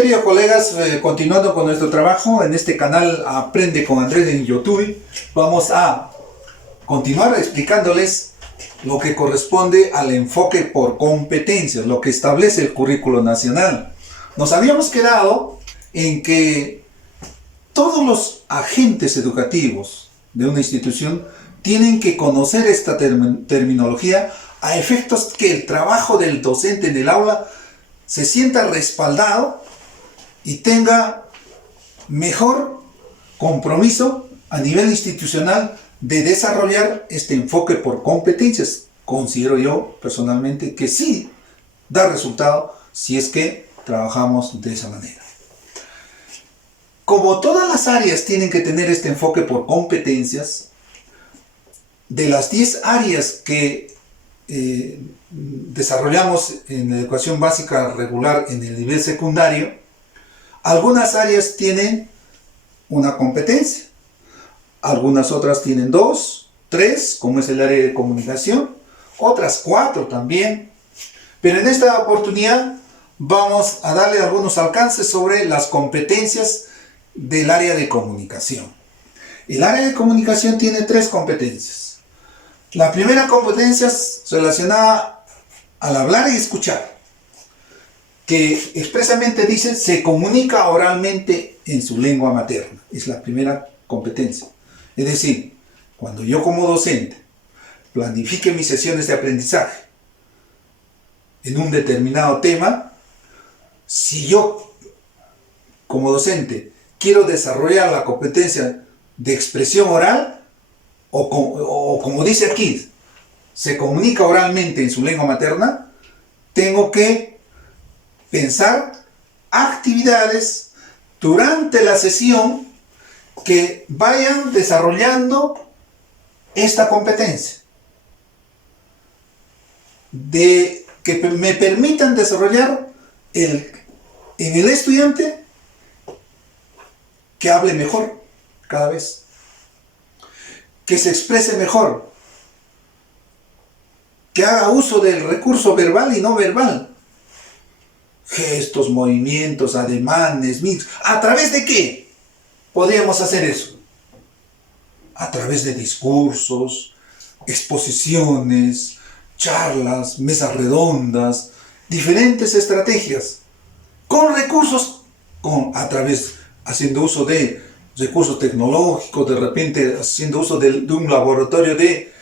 queridos colegas, continuando con nuestro trabajo en este canal Aprende con Andrés en YouTube, vamos a continuar explicándoles lo que corresponde al enfoque por competencias, lo que establece el currículo nacional. Nos habíamos quedado en que todos los agentes educativos de una institución tienen que conocer esta terminología a efectos que el trabajo del docente en el aula se sienta respaldado y tenga mejor compromiso a nivel institucional de desarrollar este enfoque por competencias. Considero yo personalmente que sí da resultado si es que trabajamos de esa manera. Como todas las áreas tienen que tener este enfoque por competencias, de las 10 áreas que desarrollamos en la educación básica regular en el nivel secundario, algunas áreas tienen una competencia, algunas otras tienen 2, 3, como es el área de comunicación, otras 4 también, pero en esta oportunidad vamos a darle algunos alcances sobre las competencias del área de comunicación. El área de comunicación tiene 3 competencias. La primera competencia es relacionada al hablar y escuchar, que expresamente dice se comunica oralmente en su lengua materna. Es la primera competencia. Es decir, cuando yo como docente planifique mis sesiones de aprendizaje en un determinado tema, si yo como docente quiero desarrollar la competencia de expresión oral, o como dice aquí, se comunica oralmente en su lengua materna, tengo que pensar actividades durante la sesión que vayan desarrollando esta competencia, que me permitan desarrollar en el estudiante que hable mejor cada vez, que se exprese mejor, que haga uso del recurso verbal y no verbal, gestos, movimientos, ademanes, mix. ¿A través de qué podríamos hacer eso? A través de discursos, exposiciones, charlas, mesas redondas, diferentes estrategias, con recursos, haciendo uso de recursos tecnológicos, de repente haciendo uso de un laboratorio de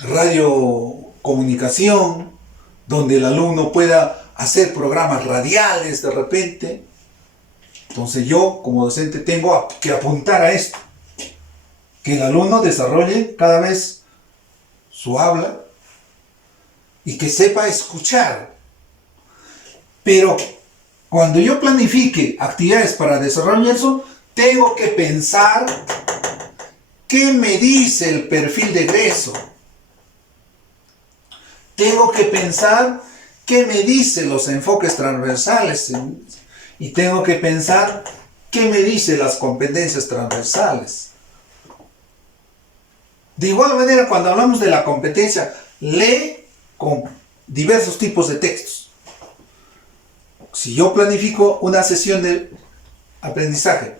radiocomunicación, donde el alumno pueda hacer programas radiales de repente. Entonces yo como docente tengo que apuntar a esto, que el alumno desarrolle cada vez su habla y que sepa escuchar. Pero cuando yo planifique actividades para desarrollar eso, tengo que pensar qué me dice el perfil de egreso. Tengo que pensar qué me dicen los enfoques transversales y tengo que pensar qué me dicen las competencias transversales. De igual manera, cuando hablamos de la competencia, lee con diversos tipos de textos. Si yo planifico una sesión de aprendizaje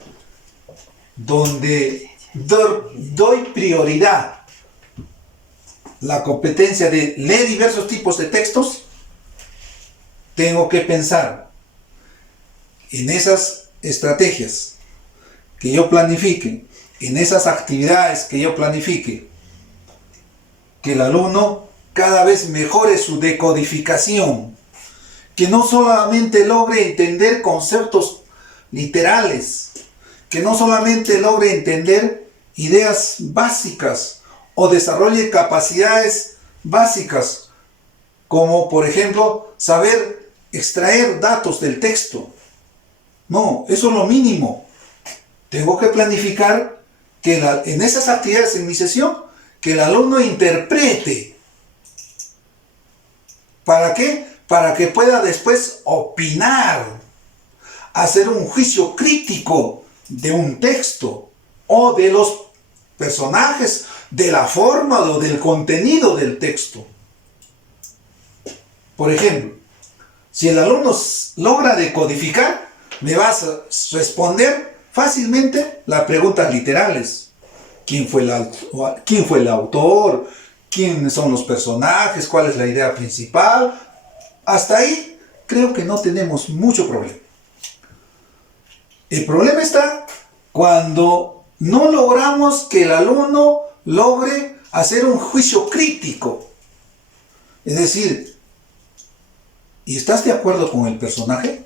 donde doy prioridad a la competencia de leer diversos tipos de textos, tengo que pensar en esas estrategias que yo planifique, en esas actividades que yo planifique, que el alumno cada vez mejore su decodificación, que no solamente logre entender conceptos literales, que no solamente logre entender ideas básicas o desarrolle capacidades básicas, como por ejemplo saber extraer datos del texto. No, eso es lo mínimo. Tengo que planificar que en esas actividades en mi sesión, que el alumno interprete. ¿Para qué? Para que pueda después opinar, hacer un juicio crítico de un texto o de los personajes, de la forma o del contenido del texto. Por ejemplo, Si el alumno logra decodificar, me vas a responder fácilmente las preguntas literales. ¿Quién fue el autor? ¿Quiénes son los personajes? ¿Cuál es la idea principal? Hasta ahí creo que no tenemos mucho problema. El problema está cuando no logramos que el alumno logre hacer un juicio crítico. Es decir, ¿y estás de acuerdo con el personaje?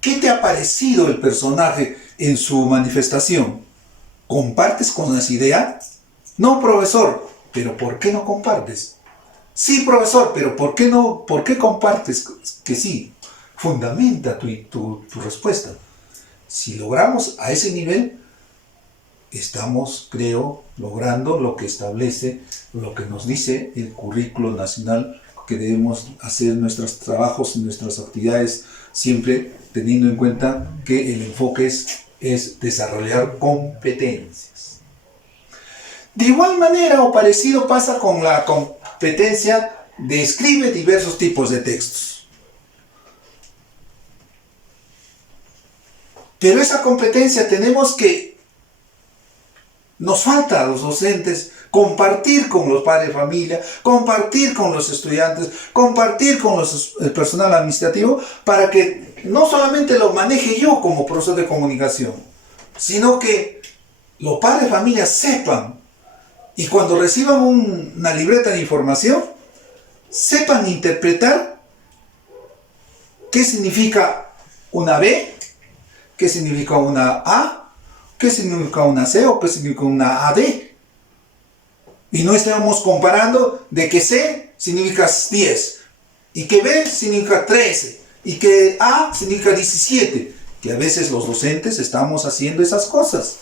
¿Qué te ha parecido el personaje en su manifestación? ¿Compartes con las ideas? No, profesor, pero ¿por qué no compartes? Sí, profesor, pero ¿por qué no? ¿Por qué compartes que sí? Fundamenta tu respuesta. Si logramos a ese nivel, estamos, creo, logrando lo que establece, lo que nos dice el currículo nacional, que debemos hacer nuestros trabajos, nuestras actividades, siempre teniendo en cuenta que el enfoque es desarrollar competencias. De igual manera o parecido pasa con la competencia de escribe diversos tipos de textos. Pero esa competencia nos falta a los docentes compartir con los padres de familia, compartir con los estudiantes, compartir con el personal administrativo, para que no solamente lo maneje yo como profesor de comunicación, sino que los padres de familia sepan, y cuando reciban una libreta de información, sepan interpretar qué significa una B, qué significa una A, qué significa una C o qué significa una AD. Y no estemos comparando de que C significa 10, y que B significa 13, y que A significa 17, que a veces los docentes estamos haciendo esas cosas.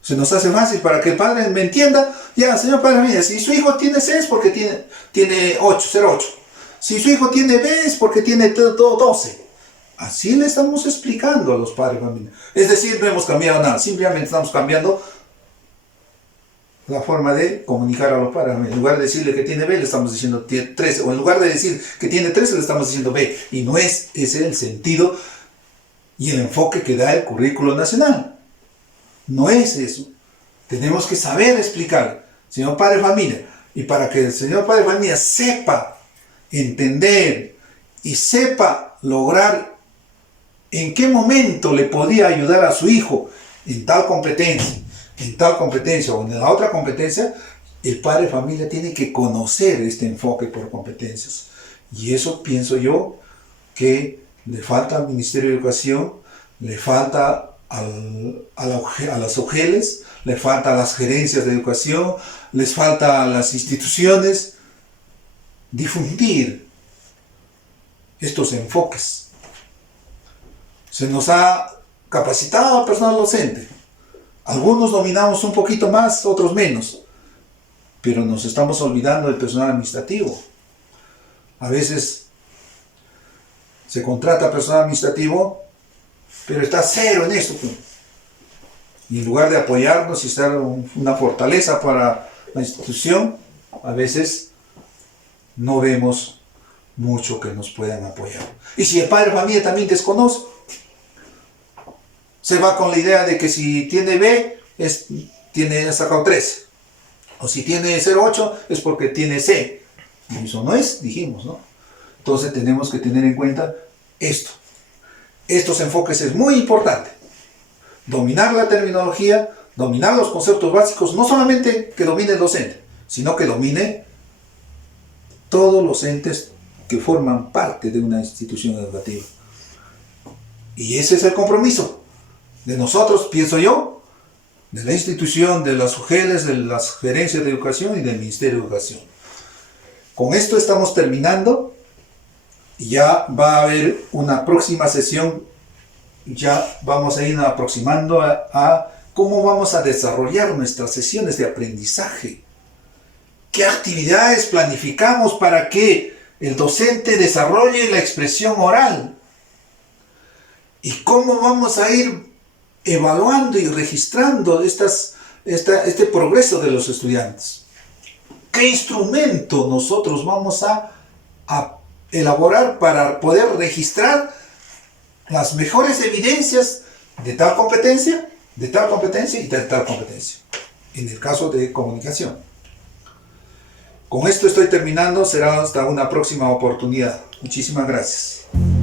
Se nos hace fácil para que el padre me entienda. Ya, señor padre, mire, si su hijo tiene C es porque tiene 8, 0,8. Si su hijo tiene B es porque tiene 12. Así le estamos explicando a los padres de familia. Es decir, no hemos cambiado nada, simplemente estamos cambiando la forma de comunicar a los padres. En lugar de decirle que tiene B, le estamos diciendo 13. O en lugar de decir que tiene 13, le estamos diciendo B. Y no es ese el sentido y el enfoque que da el currículo nacional. No es eso. Tenemos que saber explicar, señor padre de familia. Y para que el señor padre de familia sepa entender y sepa lograr en qué momento le podía ayudar a su hijo en tal competencia o en la otra competencia, el padre de familia tiene que conocer este enfoque por competencias. Y eso pienso yo que le falta al Ministerio de Educación, le falta a las OGELes, le falta a las gerencias de educación, les falta a las instituciones difundir estos enfoques. Se nos ha capacitado al personal docente. Algunos dominamos un poquito más, otros menos. Pero nos estamos olvidando del personal administrativo. A veces se contrata personal administrativo, pero está cero en esto. Y en lugar de apoyarnos y estar una fortaleza para la institución, a veces no vemos mucho que nos puedan apoyar. Y si el padre de familia también desconoce, se va con la idea de que si tiene B, ha sacado 13. O si tiene 0,8 es porque tiene C. Y eso no es, dijimos, ¿no? Entonces tenemos que tener en cuenta esto. Estos enfoques es muy importante. Dominar la terminología, dominar los conceptos básicos, no solamente que domine el docente, sino que domine todos los entes que forman parte de una institución educativa. Y ese es el compromiso de nosotros, pienso yo, de la institución, de las UGELes, de las gerencias de educación y del Ministerio de Educación. Con esto estamos terminando. Ya va a haber una próxima sesión. Ya vamos a ir aproximando a cómo vamos a desarrollar nuestras sesiones de aprendizaje. ¿Qué actividades planificamos para que el docente desarrolle la expresión oral? ¿Y cómo vamos a ir evaluando y registrando este progreso de los estudiantes? ¿Qué instrumento nosotros vamos a a elaborar para poder registrar las mejores evidencias de tal competencia y de tal competencia, en el caso de comunicación. Con esto estoy terminando, será hasta una próxima oportunidad. Muchísimas gracias.